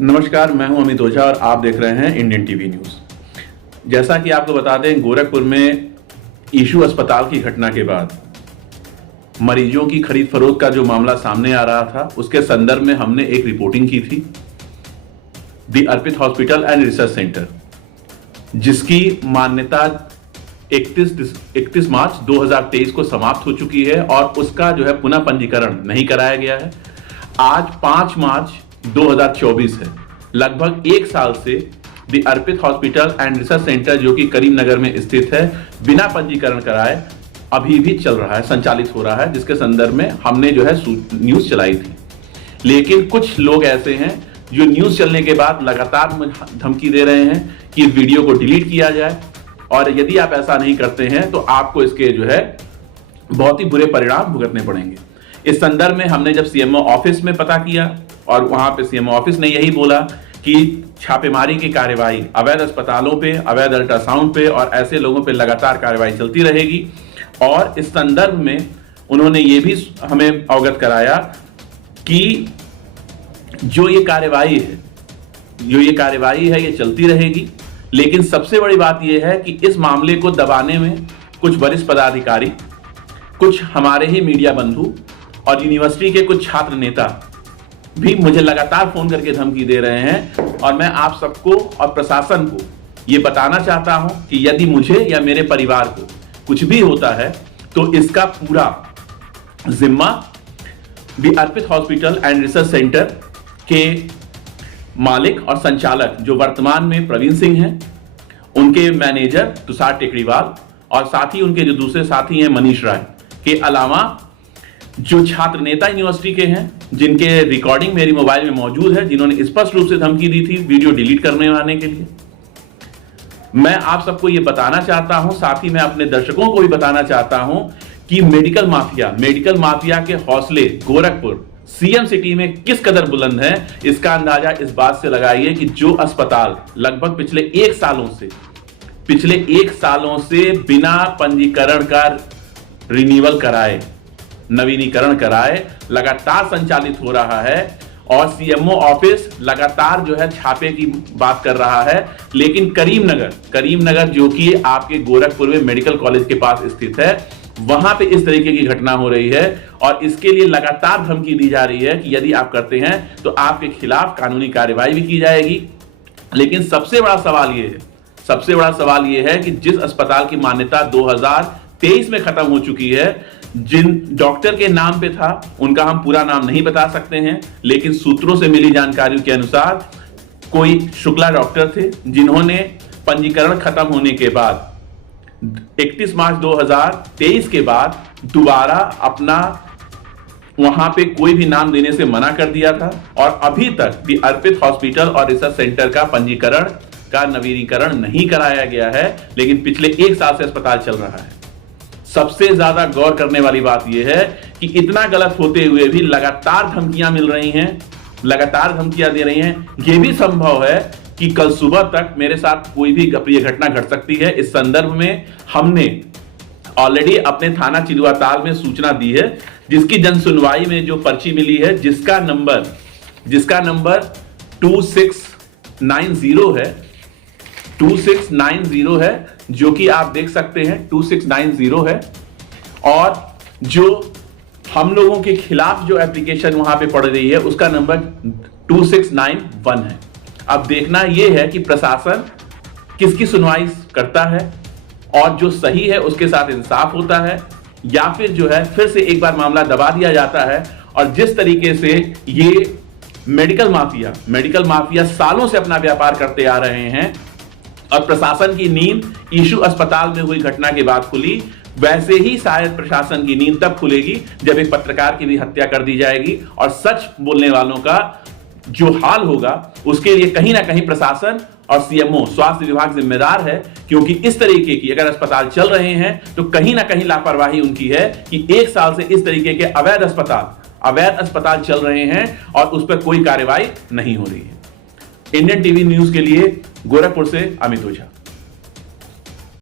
नमस्कार, मैं हूं अमित ओझा और आप देख रहे हैं इंडियन टीवी न्यूज। जैसा कि आपको बता दें, गोरखपुर में ईशू अस्पताल की घटना के बाद मरीजों की खरीद फरोख्त का जो मामला सामने आ रहा था, उसके संदर्भ में हमने एक रिपोर्टिंग की थी the Arpit hospital and research centre, जिसकी मान्यता 31 मार्च 2023 को समाप्त हो चुकी है और उसका जो है पुनः पंजीकरण नहीं कराया गया है। आज 5 मार्च 2024 है। लगभग एक साल से the Arpit hospital and research centre, जो कि करीमनगर में स्थित है, बिना पंजीकरण कराए अभी भी चल रहा है, संचालित हो रहा है, जिसके संदर्भ में हमने जो है न्यूज चलाई थी। लेकिन कुछ लोग ऐसे हैं जो न्यूज चलने के बाद लगातार धमकी दे रहे हैं कि वीडियो को डिलीट किया जाए, और यदि आप ऐसा नहीं करते हैं तो आपको इसके जो है बहुत ही बुरे परिणाम भुगतने पड़ेंगे। इस संदर्भ में हमने जब सीएमओ ऑफिस में पता किया और वहां पे सीएमओ ऑफिस ने यही बोला कि छापेमारी की कार्यवाही अवैध अस्पतालों पे, अवैध अल्ट्रासाउंड पे और ऐसे लोगों पे लगातार कार्यवाही चलती रहेगी। और इस संदर्भ में उन्होंने ये भी हमें अवगत कराया कि जो ये कार्यवाही है ये चलती रहेगी। लेकिन सबसे बड़ी बात यह है कि इस मामले को दबाने में कुछ वरिष्ठ पदाधिकारी, कुछ हमारे ही मीडिया बंधु और यूनिवर्सिटी के कुछ छात्र नेता भी मुझे लगातार फोन करके धमकी दे रहे हैं। और मैं आप सबको और प्रशासन को ये बताना चाहता हूं कि यदि मुझे या मेरे परिवार को कुछ भी होता है तो इसका पूरा जिम्मा the Arpit hospital and research centre के मालिक और संचालक, जो वर्तमान में प्रवीण सिंह हैं, उनके मैनेजर तुषार टेकरीवाल और साथ ही उनके जो दूसरे साथी हैं मनीष राय के अलावा जो छात्र नेता यूनिवर्सिटी के हैं, जिनके रिकॉर्डिंग मेरी मोबाइल में मौजूद है, जिन्होंने स्पष्ट रूप से धमकी दी थी वीडियो डिलीट करने वाले के लिए। मैं आप सबको यह बताना चाहता हूं, साथ ही मैं अपने दर्शकों को भी बताना चाहता हूं कि मेडिकल माफिया के हौसले गोरखपुर सीएम सिटी में किस कदर बुलंद है, इसका अंदाजा इस बात से लगाइए कि जो अस्पताल लगभग पिछले एक सालों से बिना पंजीकरण का रिन्यूअल कराए, नवीनीकरण कराए लगातार संचालित हो रहा है, और सीएमओ ऑफिस लगातार जो है छापे की बात कर रहा है। लेकिन करीमनगर जो कि आपके गोरखपुर में मेडिकल कॉलेज के पास स्थित है, वहां पे इस तरीके की घटना हो रही है और इसके लिए लगातार धमकी दी जा रही है कि यदि आप करते हैं तो आपके खिलाफ कानूनी कार्रवाई भी की जाएगी। लेकिन सबसे बड़ा सवाल यह है कि जिस अस्पताल की मान्यता 2023 में खत्म हो चुकी है, जिन डॉक्टर के नाम पे था, उनका हम पूरा नाम नहीं बता सकते हैं, लेकिन सूत्रों से मिली जानकारी के अनुसार कोई शुक्ला डॉक्टर थे जिन्होंने पंजीकरण खत्म होने के बाद 31 मार्च 2023 के बाद दोबारा अपना वहां पे कोई भी नाम देने से मना कर दिया था, और अभी तक भी अर्पित हॉस्पिटल और रिसर्च सेंटर का पंजीकरण का नवीनीकरण नहीं कराया गया है। लेकिन पिछले एक साल से अस्पताल चल रहा है। सबसे ज्यादा गौर करने वाली बात यह है कि इतना गलत होते हुए भी लगातार धमकियां मिल रही हैं, लगातार धमकियां दे रही हैं। यह भी संभव है कि कल सुबह तक मेरे साथ कोई भी अप्रिय घटना घट सकती है। इस संदर्भ में हमने ऑलरेडी अपने थाना चिलुआताल में सूचना दी है, जिसकी जन सुनवाई में जो पर्ची मिली है, जिसका नंबर 2690 है, जो कि आप देख सकते हैं 2690 है। और जो हम लोगों के खिलाफ जो एप्लीकेशन वहां पे पड़ रही है, उसका नंबर 2691 है। अब देखना यह है कि प्रशासन किसकी सुनवाई करता है और जो सही है उसके साथ इंसाफ होता है, या फिर जो है फिर से एक बार मामला दबा दिया जाता है। और जिस तरीके से ये मेडिकल माफिया सालों से अपना व्यापार करते आ रहे हैं और प्रशासन की नींद ईशू अस्पताल में हुई घटना के बाद खुली, वैसे ही शायद प्रशासन की नींद तब खुलेगी जब एक पत्रकार की भी हत्या कर दी जाएगी। और सच बोलने वालों का जो हाल होगा, उसके लिए कहीं ना कहीं प्रशासन और सीएमओ स्वास्थ्य विभाग जिम्मेदार है, क्योंकि इस तरीके की अगर अस्पताल चल रहे हैं तो कहीं ना कहीं लापरवाही उनकी है कि एक साल से इस तरीके के अवैध अस्पताल चल रहे हैं और उस पर कोई कार्रवाई नहीं हो रही है। इंडियन टीवी न्यूज के लिए गोरखपुर से अमित ओझा।